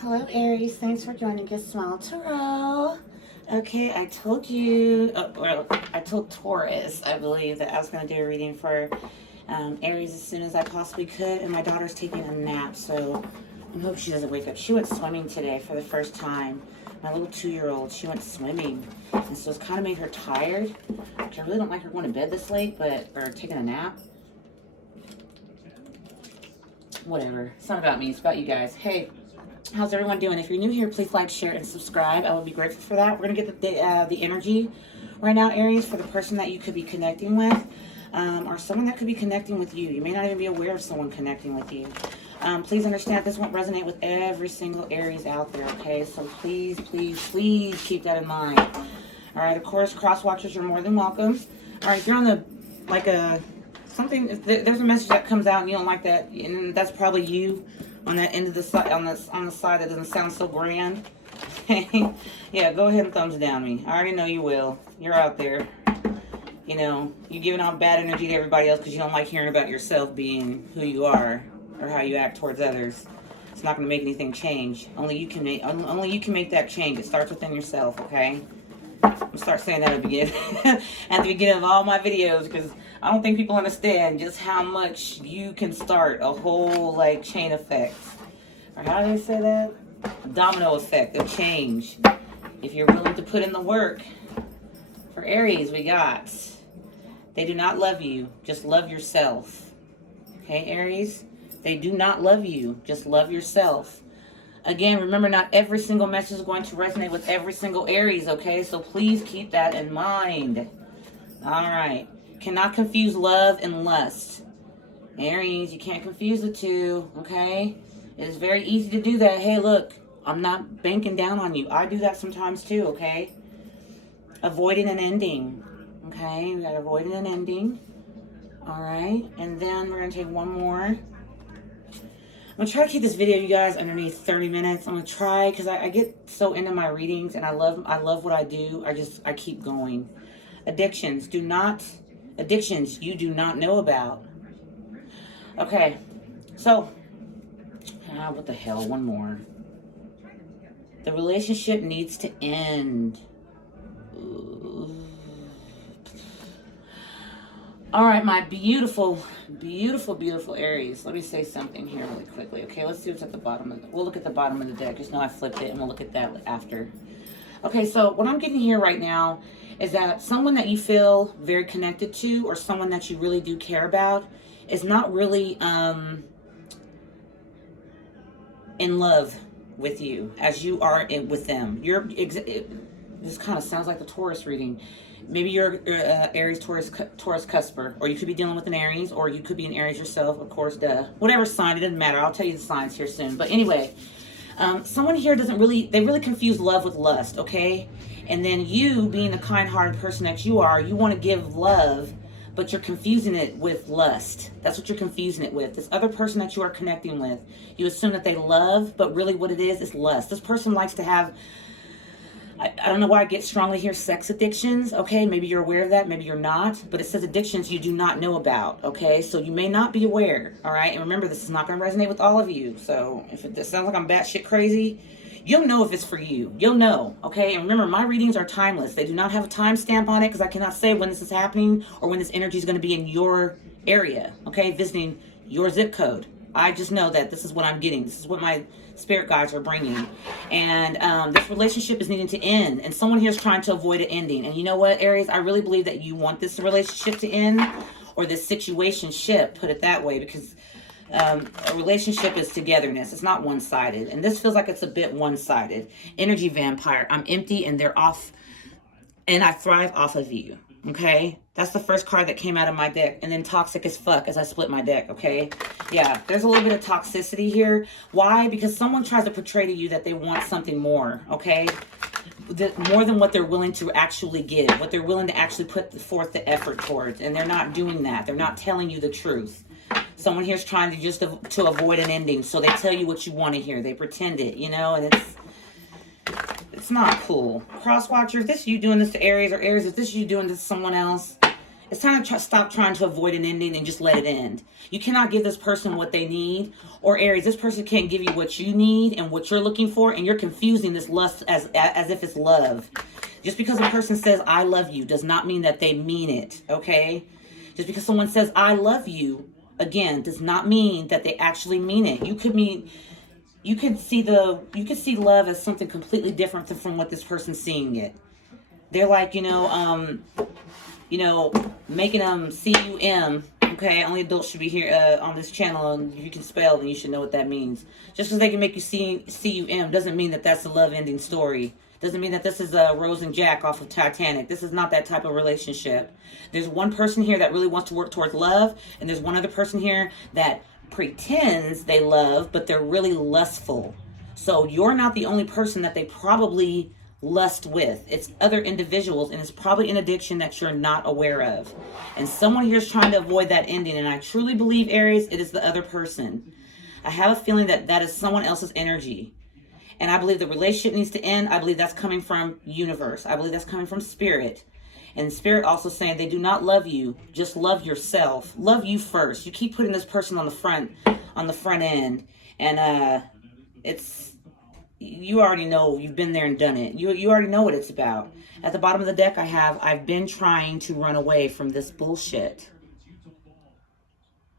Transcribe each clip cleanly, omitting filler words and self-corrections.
Hello, Aries. Thanks for joining Justsmile Tarot. Okay, I told you, I told Taurus, I believe, that I was going to do a reading for Aries as soon as I possibly could, and my daughter's taking a nap, so I hope she doesn't wake up. She went swimming today for the first time. My little 2-year-old, she went swimming, and so it's kind of made her tired. I really don't like her going to bed this late, or taking a nap. Whatever. It's not about me. It's about you guys. Hey, how's everyone doing? If you're new here, please like, share, and subscribe. I would be grateful for that. We're going to get the energy right now, Aries, for the person that you could be connecting with, or someone that could be connecting with you. You may not even be aware of someone connecting with you. Please understand this won't resonate with every single Aries out there, okay? So please, please, please keep that in mind. All right, of course, cross watchers, you're more than welcome. All right, if you're on the, something, if there's a message that comes out and you don't like that, and that's probably you on that end of the side, on the side that doesn't sound so grand. Yeah, go ahead and thumbs down me. I already know you will. You're out there. You know, you're giving out bad energy to everybody else because you don't like hearing about yourself being who you are or how you act towards others. It's not going to make anything change. Only you can make that change. It starts within yourself, okay? I'm going to start saying that at the beginning of all my videos, because I don't think people understand just how much you can start a whole, chain effect. Or how do they say that? A domino effect of change. If you're willing to put in the work. For Aries, we got, they do not love you. Just love yourself. Okay, Aries? They do not love you. Just love yourself. Again, remember, not every single message is going to resonate with every single Aries, okay? So please keep that in mind. All right. Cannot confuse love and lust. Aries, you can't confuse the two, okay? It is very easy to do that. Hey, look, I'm not banking down on you. I do that sometimes too, okay? Avoiding an ending, okay? We got avoiding an ending. All right. And then we're going to take one more. I'm going to try to keep this video, you guys, underneath 30 minutes. I'm going to try, because I get so into my readings, and I love what I do. I keep going. Addictions you do not know about. Okay, so, what the hell, one more. The relationship needs to end. All right, my beautiful, beautiful, beautiful Aries. Let me say something here really quickly. Okay, let's see what's at the bottom of we'll look at the bottom of the deck. Just know I flipped it, and we'll look at that after. Okay, so what I'm getting here right now is that someone that you feel very connected to, or someone that you really do care about, is not really in love with you as you are with them. This kind of sounds like the Taurus reading. Maybe you're Aries, Taurus cusper, or you could be dealing with an Aries, or you could be an Aries yourself, of course, whatever sign, it doesn't matter. I'll tell you the signs here soon. But anyway, someone here they really confuse love with lust, okay? And then you, being the kind-hearted person that you are, you want to give love, but you're confusing it with lust. That's what you're confusing it with. This other person that you are connecting with, you assume that they love, but really what it is lust. This person likes to have, I don't know why I get strongly here, sex addictions, okay? Maybe you're aware of that, maybe you're not, but it says addictions you do not know about, okay? So you may not be aware, all right? And remember, this is not going to resonate with all of you, so if it sounds like I'm batshit crazy, you'll know if it's for you. You'll know, okay? And remember, my readings are timeless. They do not have a timestamp on it, because I cannot say when this is happening or when this energy is going to be in your area, okay? Visiting your zip code. I just know that this is what I'm getting. This is what my spirit guides are bringing. And this relationship is needing to end. And someone here is trying to avoid an ending. And you know what, Aries? I really believe that you want this relationship to end, or this situationship, put it that way, because a relationship is togetherness. It's not one-sided. And this feels like it's a bit one-sided. Energy vampire. I'm empty and they're off. And I thrive off of you. Okay? That's the first card that came out of my deck. And then toxic as fuck as I split my deck, okay? Yeah, there's a little bit of toxicity here. Why? Because someone tries to portray to you that they want something more, okay? More than what they're willing to actually give, what they're willing to actually put forth the effort towards. And they're not doing that. They're not telling you the truth. Someone here's trying to just to avoid an ending. So they tell you what you want to hear. They pretend it, you know? And it's not cool. Crosswatcher, if this is you doing this to Aries, or Aries, if this is you doing this to someone else, It's time to stop trying to avoid an ending and just let it end. You cannot give this person what they need. Or Aries, this person can't give you what you need and what you're looking for, and you're confusing this lust as if it's love. Just because a person says, I love you, does not mean that they mean it, okay? Just because someone says, I love you, again, does not mean that they actually mean it. You could see love as something completely different from what this person's seeing it. They're like, making them C-U-M. Okay, only adults should be here on this channel, and if you can spell, then you should know what that means. Just because they can make you C-U-M doesn't mean that that's a love ending story. Doesn't mean that this is Rose and Jack off of Titanic. This is not that type of relationship. There's one person here that really wants to work towards love, and there's one other person here that pretends they love, but they're really lustful. So you're not the only person that they probably lust with. It's other individuals, and it's probably an addiction that you're not aware of. And someone here is trying to avoid that ending, and I truly believe, Aries, it is the other person. I have a feeling that that is someone else's energy. And I believe the relationship needs to end. I believe that's coming from universe. I believe that's coming from spirit. And spirit also saying they do not love you. Just love yourself. Love you first. You keep putting this person on the front end. And you already know. You've been there and done it. You already know what it's about. At the bottom of the deck I've been trying to run away from this bullshit.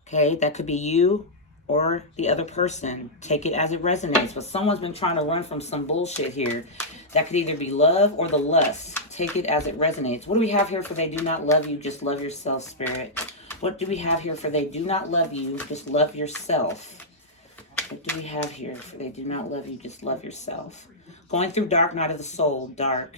Okay, that could be you or the other person. Take it as it resonates. But someone's been trying to run from some bullshit here. That could either be love or the lust. Take it as it resonates. What do we have here for they do not love you? Just love yourself, Spirit. What do we have here for they do not love you? Just love yourself. What do we have here for they do not love you? Just love yourself. Going through dark night of the soul. Dark.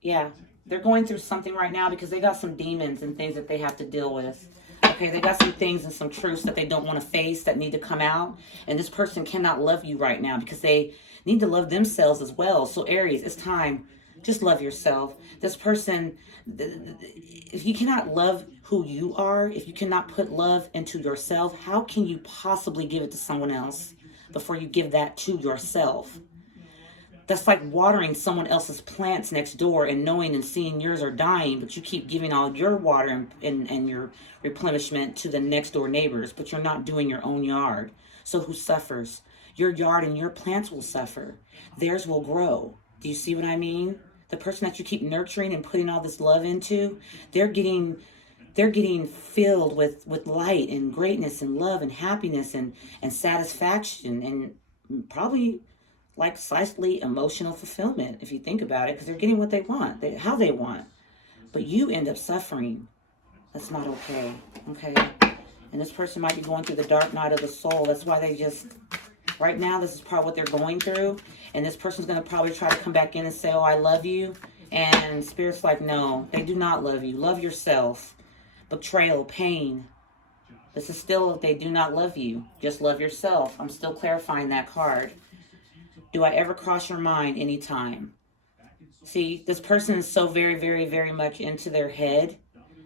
Yeah. They're going through something right now because they got some demons and things that they have to deal with. Okay, they got some things and some truths that they don't want to face that need to come out. And this person cannot love you right now because they need to love themselves as well. So Aries, it's time. Just love yourself. This person, if you cannot love who you are, if you cannot put love into yourself, how can you possibly give it to someone else before you give that to yourself? That's like watering someone else's plants next door and knowing and seeing yours are dying, but you keep giving all your water and your replenishment to the next door neighbors, but you're not doing your own yard. So who suffers? Your yard and your plants will suffer. Theirs will grow. Do you see what I mean? The person that you keep nurturing and putting all this love into, they're getting filled with light and greatness and love and happiness and satisfaction and probably like slightly emotional fulfillment, if you think about it, because they're getting what they want, how they want. But you end up suffering. That's not okay. Okay? And this person might be going through the dark night of the soul. That's why they just, right now, this is probably what they're going through. And this person's going to probably try to come back in and say, oh, I love you. And Spirit's like, no, they do not love you. Love yourself. Betrayal, pain. This is still, they do not love you. Just love yourself. I'm still clarifying that card. Do I ever cross your mind anytime? See, this person is so very, very, very much into their head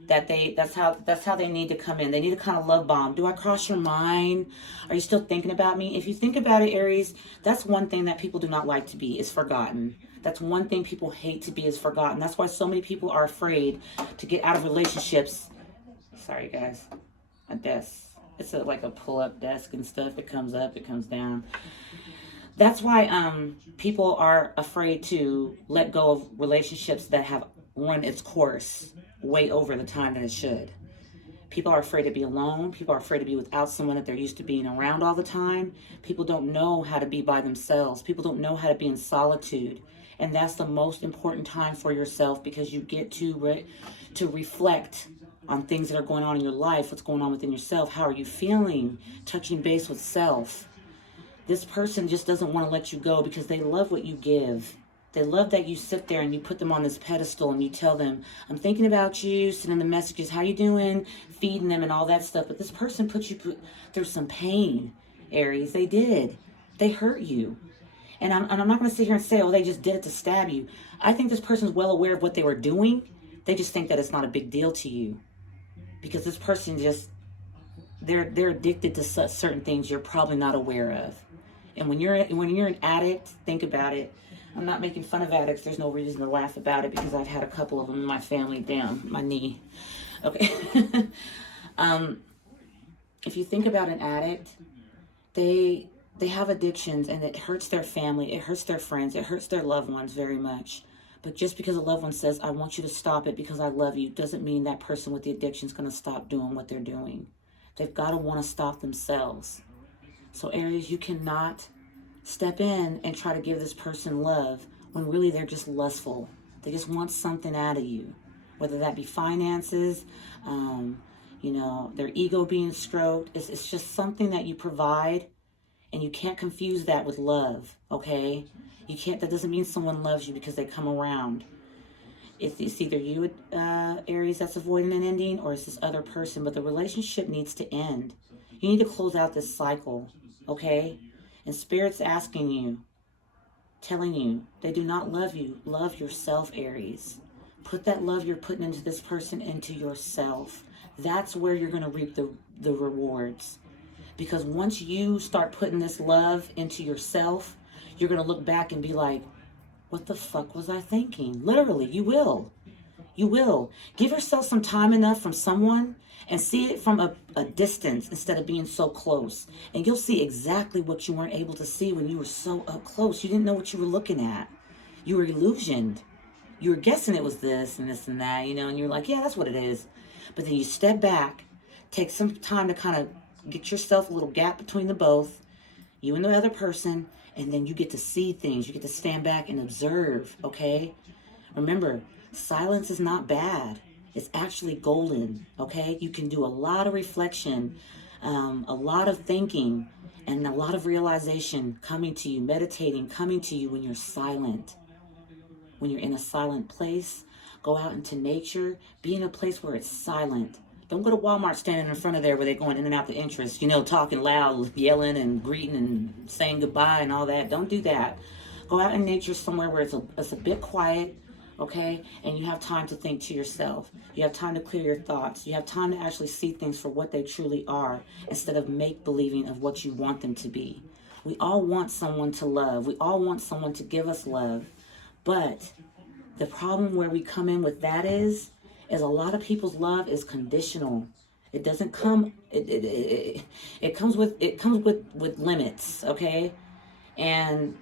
that that's how they need to come in. They need to kind of love bomb. Do I cross your mind? Are you still thinking about me? If you think about it, Aries, that's one thing that people do not like to be, is forgotten. That's one thing people hate to be, is forgotten. That's why so many people are afraid to get out of relationships. Sorry, guys. My desk. It's like a pull-up desk and stuff. It comes up, it comes down. That's why people are afraid to let go of relationships that have run its course way over the time that it should. People are afraid to be alone. People are afraid to be without someone that they're used to being around all the time. People don't know how to be by themselves. People don't know how to be in solitude. And that's the most important time for yourself, because you get to reflect on things that are going on in your life, what's going on within yourself. How are you feeling? Touching base with self. This person just doesn't want to let you go because they love what you give. They love that you sit there and you put them on this pedestal and you tell them, I'm thinking about you, sending them messages, how you doing, feeding them and all that stuff. But this person put you through some pain, Aries. They did. They hurt you. And I'm not going to sit here and say, oh, they just did it to stab you. I think this person's well aware of what they were doing. They just think that it's not a big deal to you. Because this person just, they're addicted to certain things you're probably not aware of. And when you're an addict, think about it. I'm not making fun of addicts. There's no reason to laugh about it because I've had a couple of them in my family. Damn, my knee. Okay. If you think about an addict, they have addictions, and it hurts their family, it hurts their friends, it hurts their loved ones very much. But just because a loved one says, I want you to stop it because I love you, doesn't mean that person with the addiction is going to stop doing what they're doing. They've got to want to stop themselves. So Aries, you cannot step in and try to give this person love when really they're just lustful. They just want something out of you, whether that be finances, their ego being stroked. It's just something that you provide, and you can't confuse that with love, okay? You can't. That doesn't mean someone loves you because they come around. It's either you, Aries, that's avoiding an ending, or it's this other person, but the relationship needs to end. You need to close out this cycle, okay? And Spirit's asking you, telling you, they do not love you. Love yourself, Aries. Put that love you're putting into this person into yourself. That's where you're going to reap the rewards. Because once you start putting this love into yourself, you're going to look back and be like, what the fuck was I thinking? Literally, you will. You will. Give yourself some time enough from someone and see it from a distance instead of being so close. And you'll see exactly what you weren't able to see when you were so up close. You didn't know what you were looking at. You were illusioned. You were guessing it was this and this and that, and you're like, yeah, that's what it is. But then you step back, take some time to kind of get yourself a little gap between the both, you and the other person, and then you get to see things. You get to stand back and observe, okay? Remember, silence is not bad. It's actually golden, okay? You can do a lot of reflection, a lot of thinking, and a lot of realization coming to you, meditating, coming to you when you're silent. When you're in a silent place, go out into nature, be in a place where it's silent. Don't go to Walmart standing in front of there where they're going in and out the entrance, talking loud, yelling and greeting and saying goodbye and all that. Don't do that. Go out in nature somewhere where it's a bit quiet, okay? And you have time to think to yourself. You have time to clear your thoughts. You have time to actually see things for what they truly are instead of make-believing of what you want them to be. We all want someone to love. We all want someone to give us love. But the problem where we come in with that is a lot of people's love is conditional. It doesn't come. It comes with limits, okay? And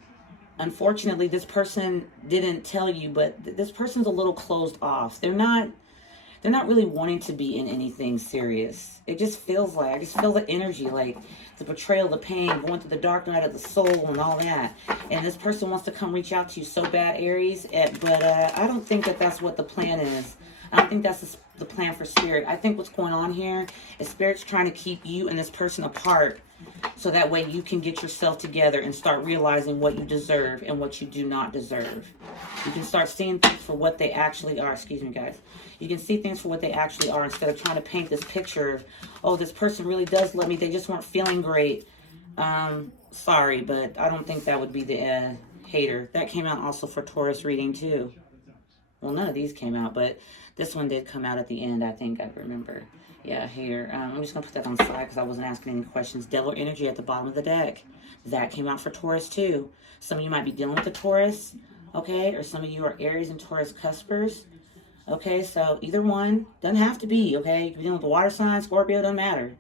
unfortunately, this person didn't tell you, but this person's a little closed off. They're not really wanting to be in anything serious. It just feels like, I just feel the energy, like the betrayal, the pain, going through the dark night of the soul and all that. And this person wants to come reach out to you so bad, Aries, but I don't think that that's what the plan is. I don't think that's the plan for Spirit. I think what's going on here is Spirit's trying to keep you and this person apart so that way you can get yourself together and start realizing what you deserve and what you do not deserve. You can start seeing things for what they actually are. Excuse me, guys. You can see things for what they actually are instead of trying to paint this picture of, oh, this person really does love me. They just weren't feeling great. Sorry, but I don't think that would be the hater. That came out also for Taurus reading too. Well, none of these came out, but this one did come out at the end, I think I remember. Yeah, hater. I'm just going to put that on the side because I wasn't asking any questions. Devil energy at the bottom of the deck. That came out for Taurus too. Some of you might be dealing with a Taurus, okay? Or some of you are Aries and Taurus cuspers. Okay, so either one. Doesn't have to be, okay? You can be dealing with the water sign, Scorpio, doesn't matter.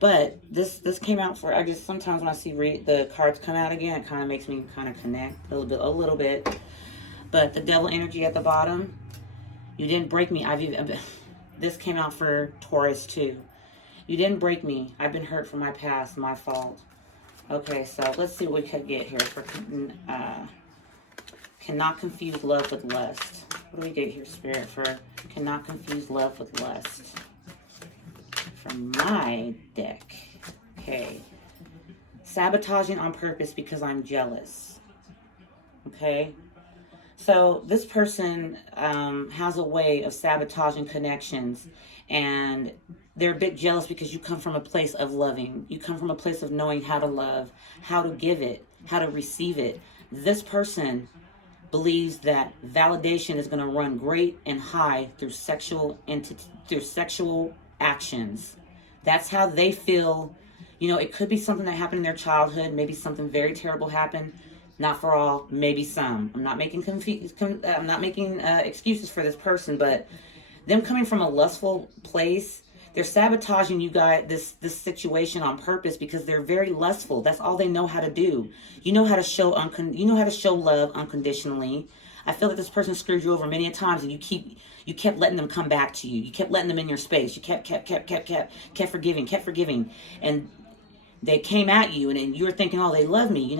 But this came out for, I just, sometimes when I see the cards come out again, it kind of makes me kind of connect a little bit. But the devil energy at the bottom, you didn't break me. This came out for Taurus too. You didn't break me. I've been hurt from my past, my fault. Okay, so let's see what we could get here for cannot confuse love with lust. What do we get here, Spirit, for cannot confuse love with lust? From my deck. Okay. Sabotaging on purpose because I'm jealous. Okay. So this person has a way of sabotaging connections, and they're a bit jealous because you come from a place of loving. You come from a place of knowing how to love, how to give it, how to receive it. This person believes that validation is going to run great and high through sexual actions. That's how they feel. It could be something that happened in their childhood. Maybe something very terrible happened. Not for all, maybe some. I'm not making excuses for this person, but them coming from a lustful place, they're sabotaging you guys this situation on purpose because they're very lustful. That's all they know how to do. You know how to show love unconditionally. I feel that this person screwed you over many a times, and you kept letting them come back to you. You kept letting them in your space. You kept forgiving, and they came at you, and you were thinking, oh, they love me.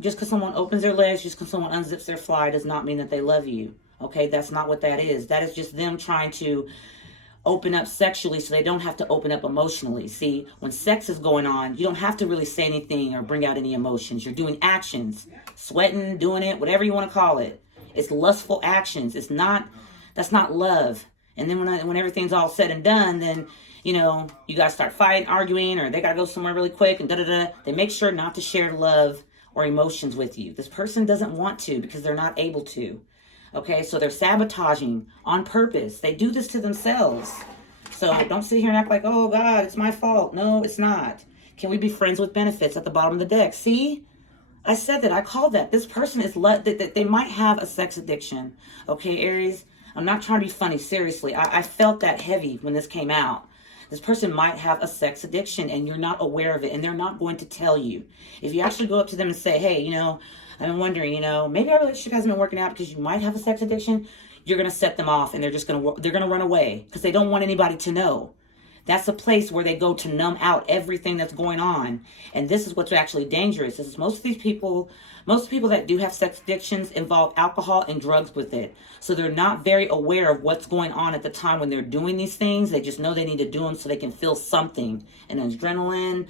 Just because someone opens their legs, just because someone unzips their fly, does not mean that they love you. Okay, that's not what that is. That is just them trying to open up sexually so they don't have to open up emotionally. See, when sex is going on, you don't have to really say anything or bring out any emotions. You're doing actions, sweating, doing it, whatever you want to call it. It's lustful actions. That's not love. And then when everything's all said and done, then you guys start fighting, arguing, or they gotta go somewhere really quick, and They make sure not to share love or emotions with you. This person doesn't want to because they're not able to. Okay, so they're sabotaging on purpose. They do this to themselves. So don't sit here and act like, oh God, it's my fault. No, it's not. Can we be friends with benefits at the bottom of the deck? See, I said that. I called that. This person is that they might have a sex addiction. Okay, Aries, I'm not trying to be funny. Seriously, I felt that heavy when this came out. This person might have a sex addiction and you're not aware of it, and they're not going to tell you. If you actually go up to them and say, hey, I've been wondering, maybe our relationship hasn't been working out because you might have a sex addiction, you're going to set them off, and they're going to run away because they don't want anybody to know. That's a place where they go to numb out everything that's going on. And this is what's actually dangerous. Is most people that do have sex addictions involve alcohol and drugs with it. So they're not very aware of what's going on at the time when they're doing these things. They just know they need to do them so they can feel something. And adrenaline,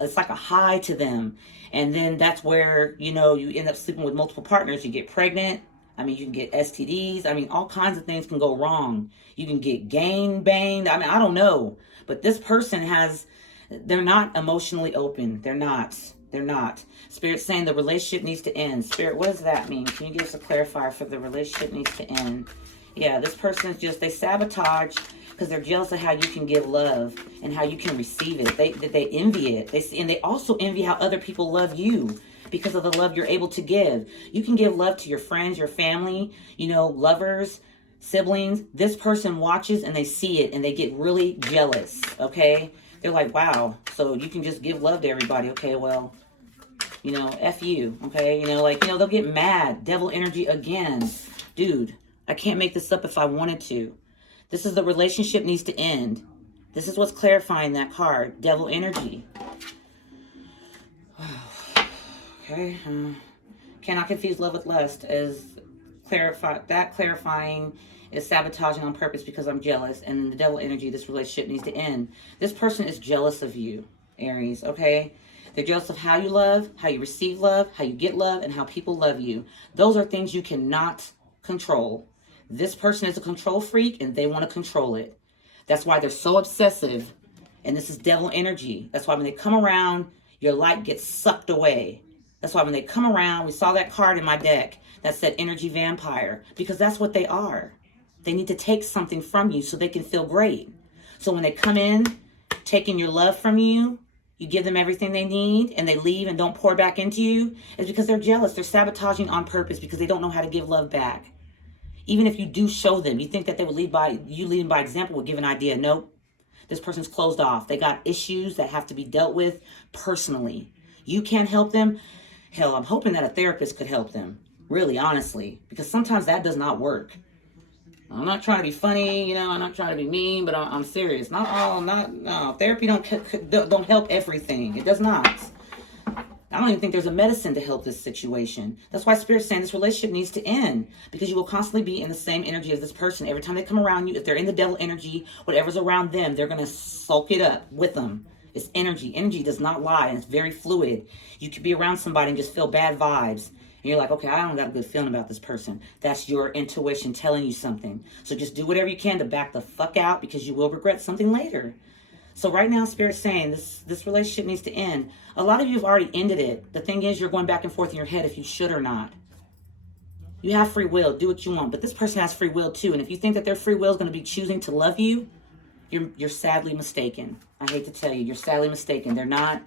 it's like a high to them. And then that's where, you end up sleeping with multiple partners. You get pregnant. You can get STDs. All kinds of things can go wrong. You can get gang banged. I don't know. But this person they're not emotionally open. They're not. Spirit's saying the relationship needs to end. Spirit, what does that mean? Can you give us a clarifier for the relationship needs to end? Yeah, this person is they sabotage because they're jealous of how you can give love and how you can receive it. They envy it. And they also envy how other people love you, because of the love you're able to give. You can give love to your friends, your family, lovers, siblings. This person watches and they see it and they get really jealous, okay? They're like, wow, so you can just give love to everybody. Okay, well, F you, okay? They'll get mad. Devil energy again. Dude, I can't make this up if I wanted to. This is the relationship needs to end. This is what's clarifying that card. Devil energy. Okay, cannot confuse love with lust as clarifying is sabotaging on purpose because I'm jealous, and the devil energy, this relationship needs to end. This person is jealous of you, Aries, okay? They're jealous of how you love, how you receive love, how you get love, and how people love you. Those are things you cannot control. This person is a control freak, and they want to control it. That's why they're so obsessive, and this is devil energy. That's why when they come around, your light gets sucked away. That's why when they come around, we saw that card in my deck that said energy vampire, because that's what they are. They need to take something from you so they can feel great. So when they come in, taking your love from you, you give them everything they need, and they leave and don't pour back into you, it's because they're jealous. They're sabotaging on purpose because they don't know how to give love back. Even if you do show them, you think that they would leading by example would give an idea. Nope. This person's closed off. They got issues that have to be dealt with personally. You can't help them. Hell, I'm hoping that a therapist could help them. Really, honestly. Because sometimes that does not work. I'm not trying to be funny, I'm not trying to be mean, but I'm serious. Therapy don't help everything. It does not. I don't even think there's a medicine to help this situation. That's why Spirit's saying this relationship needs to end, because you will constantly be in the same energy as this person. Every time they come around you, if they're in the devil energy, whatever's around them, they're going to soak it up with them. It's energy. Energy does not lie, and it's very fluid. You could be around somebody and just feel bad vibes. And you're like, okay, I don't got a good feeling about this person. That's your intuition telling you something. So just do whatever you can to back the fuck out, because you will regret something later. So right now, Spirit's saying this relationship needs to end. A lot of you have already ended it. The thing is, you're going back and forth in your head if you should or not. You have free will. Do what you want. But this person has free will too. And if you think that their free will is going to be choosing to love you, you're sadly mistaken. I hate to tell you, you're sadly mistaken. They're not.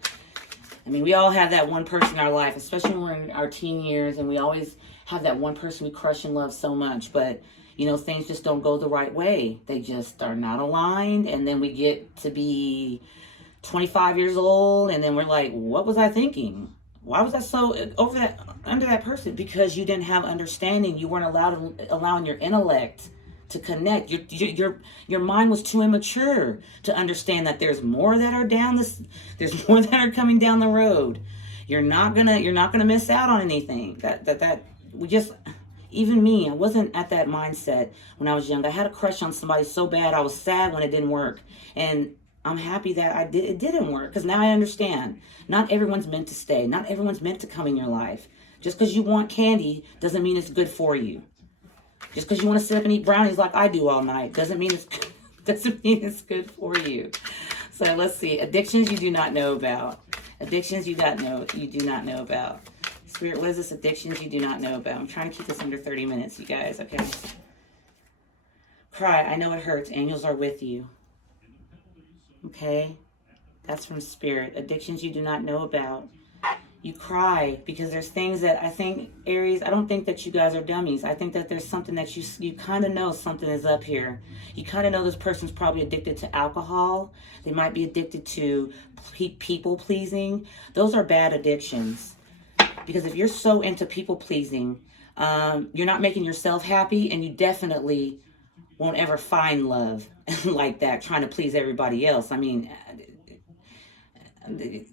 I mean, we all have that one person in our life, especially when we're in our teen years, and we always have that one person we crush and love so much. But, you know, things just don't go the right way. They just are not aligned. And then we get to be 25 years old, and then we're like, what was I thinking? Why was I so under that person? Because you didn't have understanding. You weren't allowing your intellect to connect. Your mind was too immature to understand that there's more that are there's more that are coming down the road. You're not gonna miss out on anything. Even me, I wasn't at that mindset when I was young. I had a crush on somebody so bad, I was sad when it didn't work. And I'm happy that it didn't work, because now I understand. Not everyone's meant to stay. Not everyone's meant to come in your life. Just because you want candy doesn't mean it's good for you. Just because you want to sit up and eat brownies like I do all night doesn't mean it's good for you. So let's see. Addictions you do not know about. Addictions you do not know about. Spirit, what is this addictions you do not know about? I'm trying to keep this under 30 minutes, you guys, okay? Cry, I know it hurts. Angels are with you. Okay? That's from Spirit. Addictions you do not know about. You cry because there's things that I think, Aries, I don't think that you guys are dummies. I think that there's something that you kind of know something is up here. You kind of know this person's probably addicted to alcohol. They might be addicted to people pleasing. Those are bad addictions. Because if you're so into people pleasing, you're not making yourself happy, and you definitely won't ever find love like that, trying to please everybody else. I mean,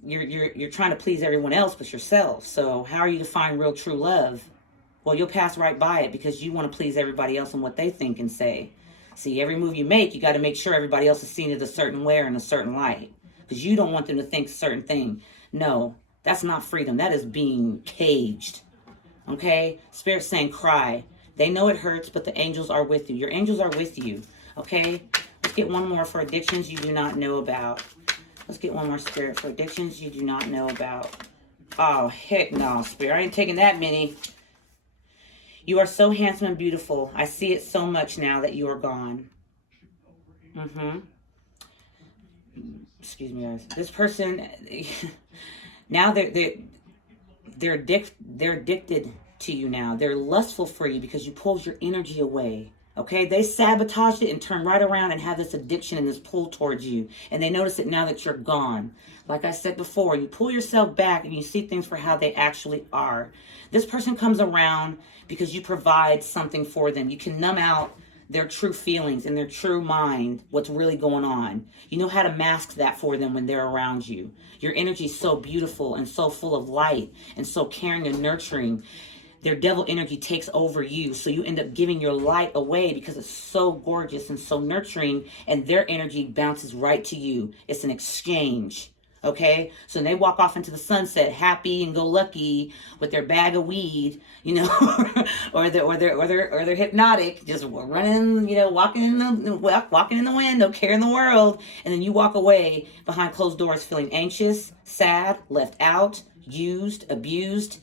you're trying to please everyone else but yourself. So how are you to find real true love? Well, you'll pass right by it because you want to please everybody else and what they think and say. See, every move you make, you got to make sure everybody else is seen it a certain way or in a certain light, because you don't want them to think a certain thing. No, that's not freedom. That is being caged. Okay? Spirit's saying cry. They know it hurts, but the angels are with you. Your angels are with you. Okay? Let's get one more for addictions you do not know about. Let's get one more, Spirit, for addictions you do not know about. Oh, heck no, Spirit. I ain't taking that many. You are so handsome and beautiful. I see it so much now that you are gone. Excuse me, guys. This person, now they're addicted to you now. They're lustful for you because you pulled your energy away. Okay, they sabotaged it and turned right around and have this addiction and this pull towards you. And they notice it now that you're gone. Like I said before, you pull yourself back and you see things for how they actually are. This person comes around because you provide something for them. You can numb out their true feelings and their true mind, what's really going on. You know how to mask that for them when they're around you. Your energy is so beautiful and so full of light and so caring and nurturing. Their devil energy takes over you, so you end up giving your light away because it's so gorgeous and so nurturing, and their energy bounces right to you. It's an exchange, okay? So when they walk off into the sunset, happy and go lucky with their bag of weed, you know, or they're hypnotic, just running, you know, walking in the wind, no care in the world, and then you walk away behind closed doors feeling anxious, sad, left out, used, abused.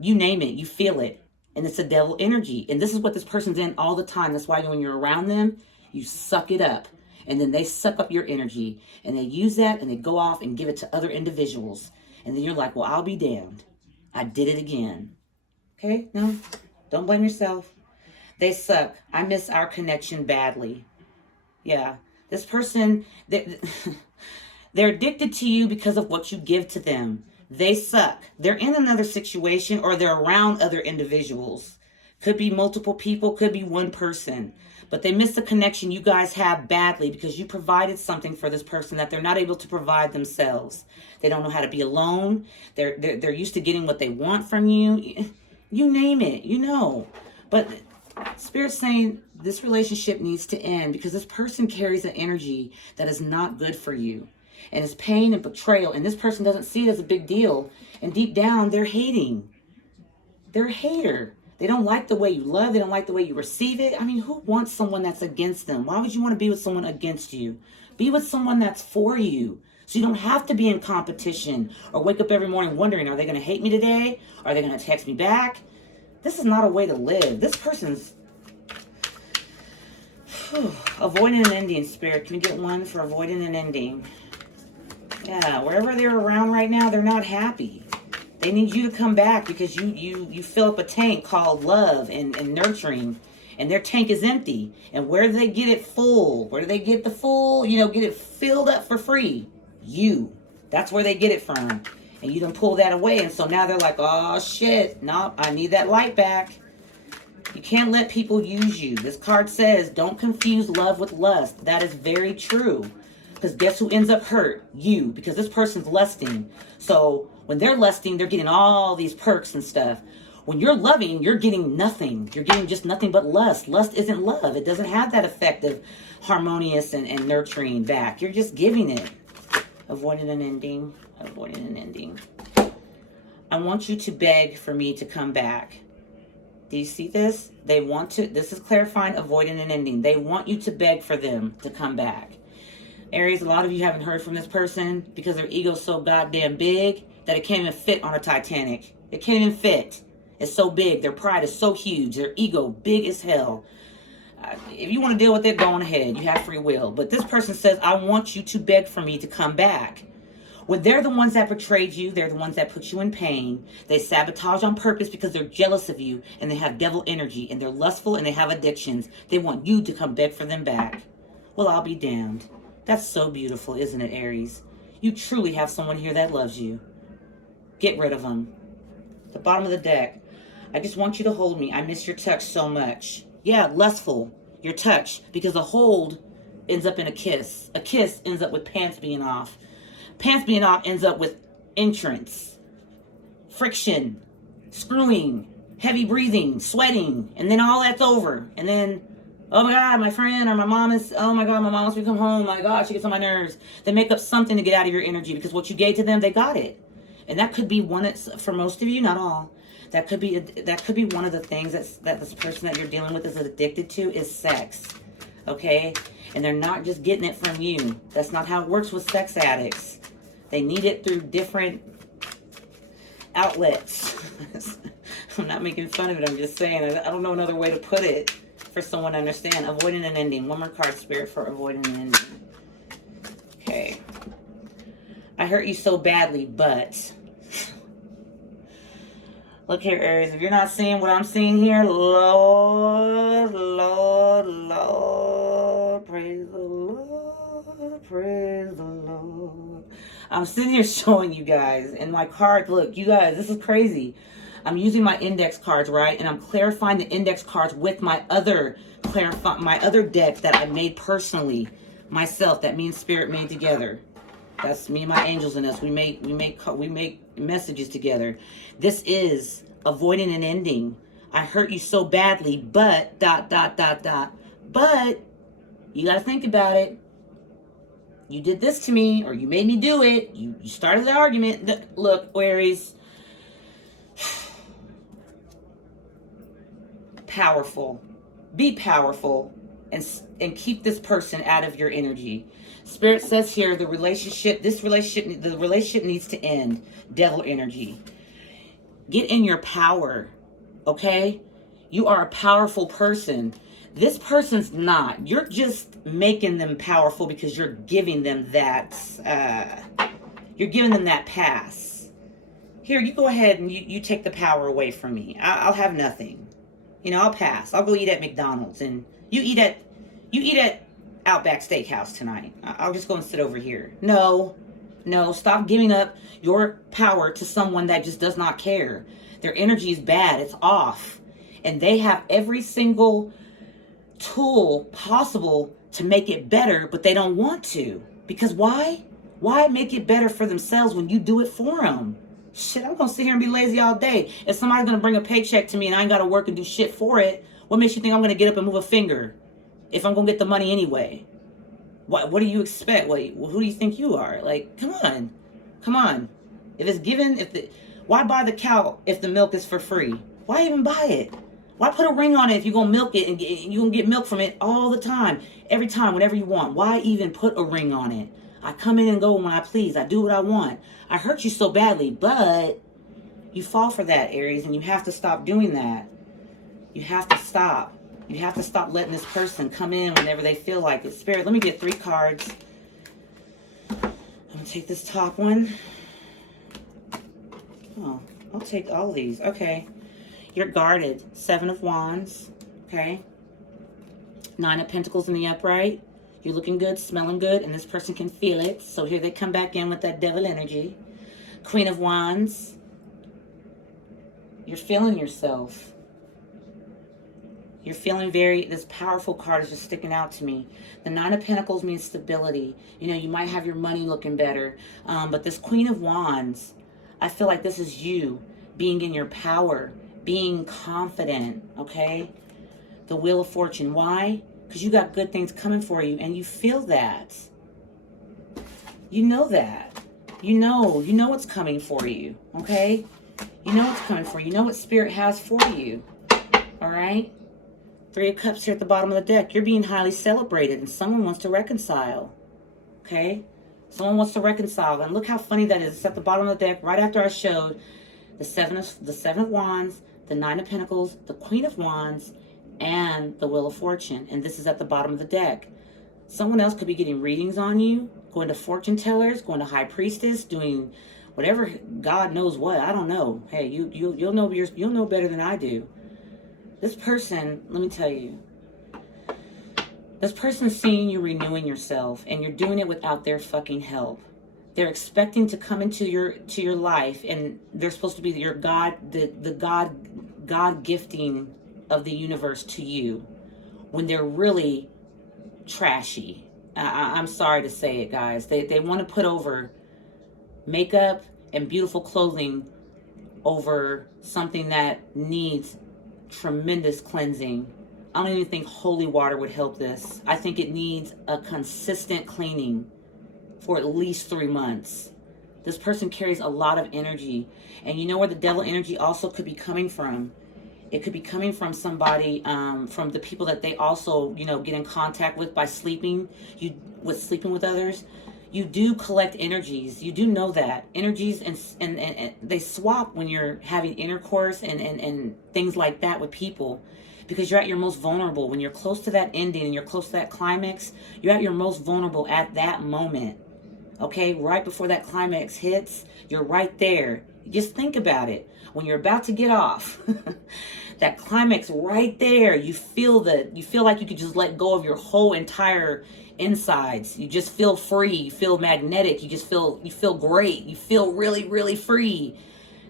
You name it, you feel it. And it's a devil energy. And this is what this person's in all the time. That's why when you're around them, you suck it up. And then they suck up your energy. And they use that and they go off and give it to other individuals. And then you're like, well, I'll be damned. I did it again. Okay? No, don't blame yourself. They suck. I miss our connection badly. Yeah. This person, they're addicted to you because of what you give to them. They suck. They're in another situation or they're around other individuals. Could be multiple people, could be one person. But they miss the connection you guys have badly because you provided something for this person that they're not able to provide themselves. They don't know how to be alone. They're used to getting what they want from you. You name it, you know. But Spirit's saying this relationship needs to end because this person carries an energy that is not good for you. And it's pain and betrayal. And this person doesn't see it as a big deal. And deep down, they're hating. They're a hater. They don't like the way you love. They don't like the way you receive it. I mean, who wants someone that's against them? Why would you want to be with someone against you? Be with someone that's for you. So you don't have to be in competition or wake up every morning wondering, are they going to hate me today? Are they going to text me back? This is not a way to live. This person's avoiding an ending, Spirit. Can we get one for avoiding an ending? Yeah, wherever they're around right now, they're not happy. They need you to come back because you fill up a tank called love and nurturing, and their tank is empty. And where do they get it full? Where do they get the full, get it filled up for free? You. That's where they get it from. And you done pull that away, and so now they're like, oh shit, no, I need that light back. You can't let people use you. This card says, don't confuse love with lust. That is very true. Because guess who ends up hurt? You. Because this person's lusting. So when they're lusting, they're getting all these perks and stuff. When you're loving, you're getting nothing. You're getting just nothing but lust. Lust isn't love. It doesn't have that effect of harmonious and nurturing back. You're just giving it. Avoiding an ending. Avoiding an ending. I want you to beg for me to come back. Do you see this? They want to, this is clarifying, avoiding an ending. They want you to beg for them to come back. Aries, a lot of you haven't heard from this person because their ego's so goddamn big that it can't even fit on a Titanic. It can't even fit. It's so big. Their pride is so huge. Their ego big as hell. If you want to deal with it, go on ahead. You have free will. But this person says, I want you to beg for me to come back. When they're the ones that betrayed you, they're the ones that put you in pain. They sabotage on purpose because they're jealous of you and they have devil energy and they're lustful and they have addictions. They want you to come beg for them back. Well, I'll be damned. That's so beautiful, isn't it, Aries? You truly have someone here that loves you. Get rid of them. The bottom of the deck. I just want you to hold me. I miss your touch so much. Yeah, lustful. Your touch. Because a hold ends up in a kiss. A kiss ends up with pants being off. Pants being off ends up with entrance, friction, screwing, heavy breathing, sweating, and then all that's over. And then, oh my God, my friend or my mom is, oh my God, my mom wants me to come home. My God, she gets on my nerves. They make up something to get out of your energy because what you gave to them, they got it. And that could be one, for most of you, not all. That could be one of the things that this person that you're dealing with is addicted to is sex. Okay? And they're not just getting it from you. That's not how it works with sex addicts. They need it through different outlets. I'm not making fun of it. I'm just saying, I don't know another way to put it for someone to understand. Avoiding an ending. One more card, Spirit, for avoiding an ending. Okay. I hurt you so badly, but... Look here, Aries. If you're not seeing what I'm seeing here, Lord, Lord, Lord, praise the Lord, praise the Lord. I'm sitting here showing you guys, and my card, look, you guys, this is crazy. I'm using my index cards, right? And I'm clarifying the index cards with my other deck that I made personally, myself, that me and Spirit made together. That's me and my angels in us. We make messages together. This is avoiding an ending. I hurt you so badly, but ... But you got to think about it. You did this to me, or you made me do it. You started the argument. Look, Aries. Powerful. Be powerful and keep this person out of your energy. Spirit says here the relationship needs to end. Devil energy. Get in your power, okay? You are a powerful person. This person's not. You're just making them powerful because you're giving them that, pass. Here, you go ahead and you take the power away from me. I'll have nothing. I'll pass. I'll go eat at McDonald's and you eat at Outback Steakhouse tonight. I'll just go and sit over here. No, stop giving up your power to someone that just does not care. Their energy is bad. It's off. And they have every single tool possible to make it better, but they don't want to. Because why? Why make it better for themselves when you do it for them? Shit, I'm going to sit here and be lazy all day. If somebody's going to bring a paycheck to me and I ain't got to work and do shit for it, what makes you think I'm going to get up and move a finger if I'm going to get the money anyway? What do you expect? Who do you think you are? Like, come on. If it's given, why buy the cow if the milk is for free? Why even buy it? Why put a ring on it if you're going to milk it and you're going to get milk from it all the time, every time, whenever you want? Why even put a ring on it? I come in and go when I please. I do what I want. I hurt you so badly, but you fall for that, Aries, and you have to stop doing that. You have to stop. You have to stop letting this person come in whenever they feel like it. Spirit, let me get 3 cards. I'm take this top one. Oh, I'll take all these. Okay. You're guarded. 7 of Wands. Okay. 9 of Pentacles in the upright. You're looking good, smelling good, and this person can feel it. So here they come back in with that devil energy. Queen of Wands. You're feeling yourself. You're feeling this powerful card is just sticking out to me. The 9 of Pentacles means stability. You know, you might have your money looking better. But this Queen of Wands, I feel like this is you being in your power, being confident, okay? The Wheel of Fortune. Why? Because you got good things coming for you, and you feel that. You know that. You know what's coming for you, okay? You know what's coming for you. You know what Spirit has for you, all right? 3 of Cups here at the bottom of the deck. You're being highly celebrated, and someone wants to reconcile, okay? Someone wants to reconcile, and look how funny that is. It's at the bottom of the deck, right after I showed the 7 of Wands, the 9 of Pentacles, the Queen of Wands, and the Wheel of Fortune. And this is at the bottom of the deck. Someone else could be getting readings on you, going to fortune tellers, going to High Priestess, doing whatever, God knows what. I don't know. Hey, you'll know better than I do. This person, let me tell you, this person's seeing you renewing yourself, and you're doing it without their fucking help. They're expecting to come into your life, and they're supposed to be your God, the God gifting of the universe to you, when they're really trashy. I'm sorry to say it, guys. They want to put over makeup and beautiful clothing over something that needs tremendous cleansing. I don't even think holy water would help this. I think it needs a consistent cleaning for at least 3 months. This person carries a lot of energy, and you know where the devil energy also could be coming from. It could be coming from somebody, from the people that they also, get in contact with by sleeping with others. You do collect energies. You do know that. Energies and they swap when you're having intercourse and things like that with people, because you're at your most vulnerable. When you're close to that ending and you're close to that climax, you're at your most vulnerable at that moment. Okay? Right before that climax hits, you're right there. Just think about it. When you're about to get off, that climax right there, you feel like you could just let go of your whole entire insides. You just feel free. You feel magnetic. You feel great. You feel really, really free.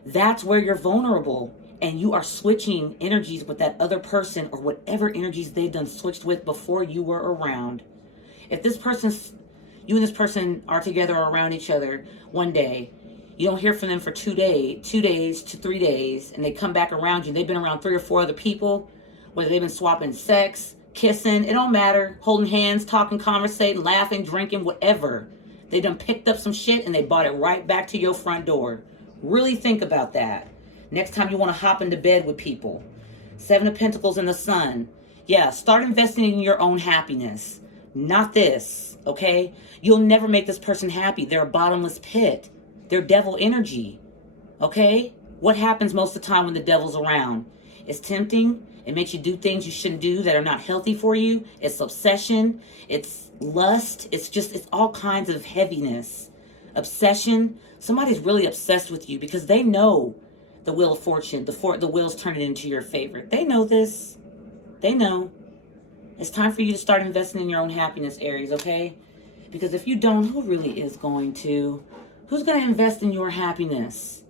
That's where you're vulnerable, and you are switching energies with that other person, or whatever energies they've done switched with before you were around. If you and this person are together or around each other one day, you don't hear from them for 2 days to 3 days, and they come back around you. They've been around 3 or 4 other people, whether they've been swapping sex, kissing, it don't matter, holding hands, talking, conversating, laughing, drinking, whatever. They done picked up some shit and they bought it right back to your front door. Really think about that. Next time you want to hop into bed with people. 7 of Pentacles in the Sun. Yeah, start investing in your own happiness. Not this, okay? You'll never make this person happy. They're a bottomless pit. They're devil energy, okay? What happens most of the time when the devil's around? It's tempting. It makes you do things you shouldn't do that are not healthy for you. It's obsession. It's lust. It's all kinds of heaviness. Obsession. Somebody's really obsessed with you because they know the Wheel of Fortune. The wheel's turning into your favorite. They know this. They know. It's time for you to start investing in your own happiness, Aries, okay? Because if you don't, who really is going to? Who's going to invest in your happiness?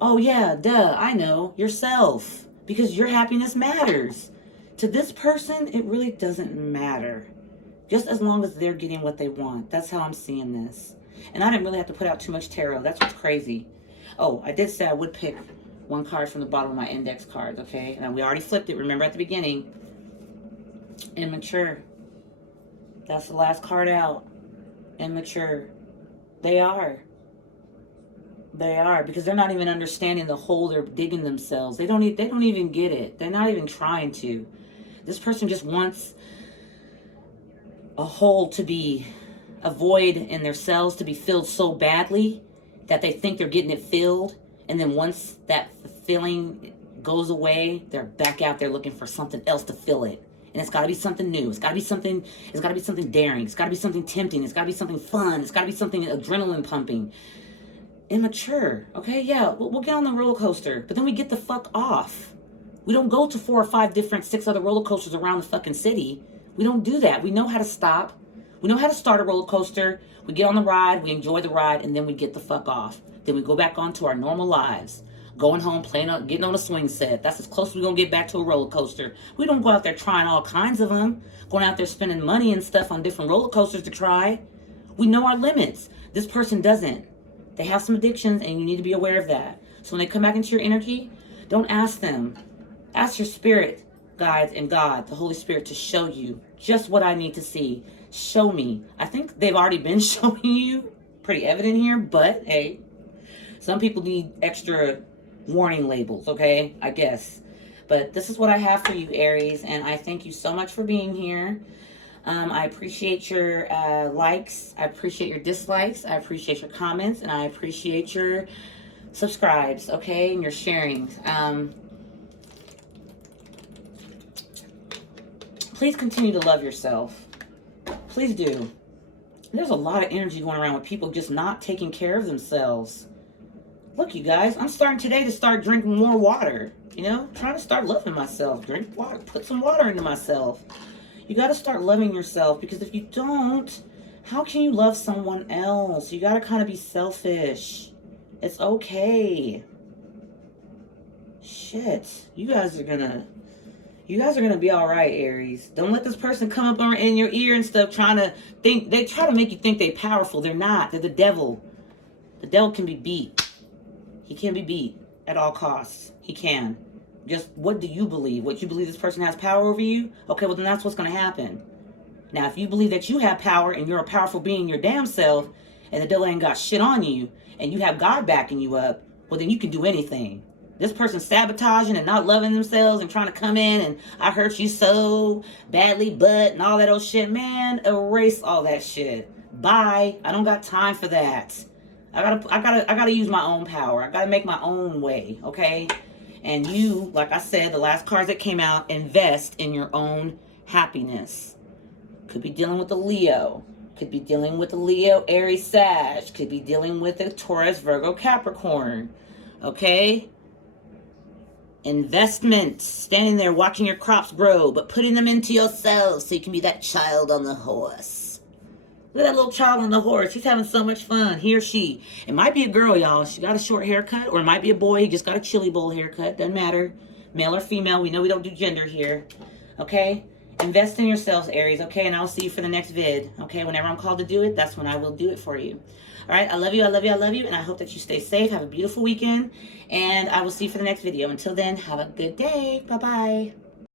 Oh, yeah, duh, I know. Yourself. Because your happiness matters. To this person, it really doesn't matter. Just as long as they're getting what they want. That's how I'm seeing this. And I didn't really have to put out too much tarot. That's what's crazy. Oh, I did say I would pick one card from the bottom of my index cards, okay? And we already flipped it, remember, at the beginning. Immature. That's the last card out. Immature. They are. They are, because they're not even understanding the hole they're digging themselves. They don't even get it. They're not even trying to. This person just wants a hole to be, a void in their cells to be filled so badly that they think they're getting it filled. And then once that feeling goes away, they're back out there looking for something else to fill it. And it's got to be something new. It's got to be something daring. It's got to be something tempting. It's got to be something fun. It's got to be something adrenaline pumping. Immature, okay? Yeah, we'll get on the roller coaster, but then we get the fuck off. We don't go to 4 or 5 different 6 other roller coasters around the fucking city. We don't do that. We know how to stop. We know how to start a roller coaster. We get on the ride, we enjoy the ride, and then we get the fuck off. Then we go back on to our normal lives. Going home, getting on a swing set. That's as close as we're going to get back to a roller coaster. We don't go out there trying all kinds of them. Going out there spending money and stuff on different roller coasters to try. We know our limits. This person doesn't. They have some addictions, and you need to be aware of that. So when they come back into your energy, don't ask them. Ask your spirit guides and God, the Holy Spirit, to show you just what I need to see. Show me. I think they've already been showing you. Pretty evident here, but hey, some people need extra warning labels, okay? I guess. But this is what I have for you, Aries, and I thank you so much for being here. I appreciate your likes. I appreciate your dislikes. I appreciate your comments, and I appreciate your subscribes, okay, and your sharing. Please continue to love yourself. Please do. There's a lot of energy going around with people just not taking care of themselves. Look, you guys, I'm starting today to start drinking more water. You know, trying to start loving myself. Drink water. Put some water into myself. You got to start loving yourself, because if you don't, how can you love someone else? You got to kind of be selfish. It's okay. Shit. You guys are gonna be all right, Aries. Don't let this person come up in your ear and stuff trying to think. They try to make you think they're powerful. They're not. They're the devil. The devil can be beat. He can be beat at all costs. He can. Just what do you believe? What you believe this person has power over you? Okay, well then that's what's going to happen. Now, if you believe that you have power and you're a powerful being your damn self, and the devil ain't got shit on you, and you have God backing you up, well then you can do anything. This person's sabotaging and not loving themselves and trying to come in and I hurt you so badly, but and all that old shit, man, erase all that shit. Bye. I don't got time for that. I gotta use my own power. I gotta make my own way, okay? And you, like I said, the last cards that came out, invest in your own happiness. Could be dealing with a Leo. Could be dealing with a Leo, Aries, Sag. Could be dealing with a Taurus, Virgo, Capricorn. Okay? Investment. Standing there watching your crops grow, but putting them into yourself so you can be that child on the horse. Look at that little child on the horse. He's having so much fun. He or she. It might be a girl, y'all. She got a short haircut. Or it might be a boy. He just got a chili bowl haircut. Doesn't matter. Male or female. We know we don't do gender here. Okay? Invest in yourselves, Aries. Okay? And I'll see you for the next vid. Okay? Whenever I'm called to do it, that's when I will do it for you. All right? I love you. I love you. I love you. And I hope that you stay safe. Have a beautiful weekend. And I will see you for the next video. Until then, have a good day. Bye-bye.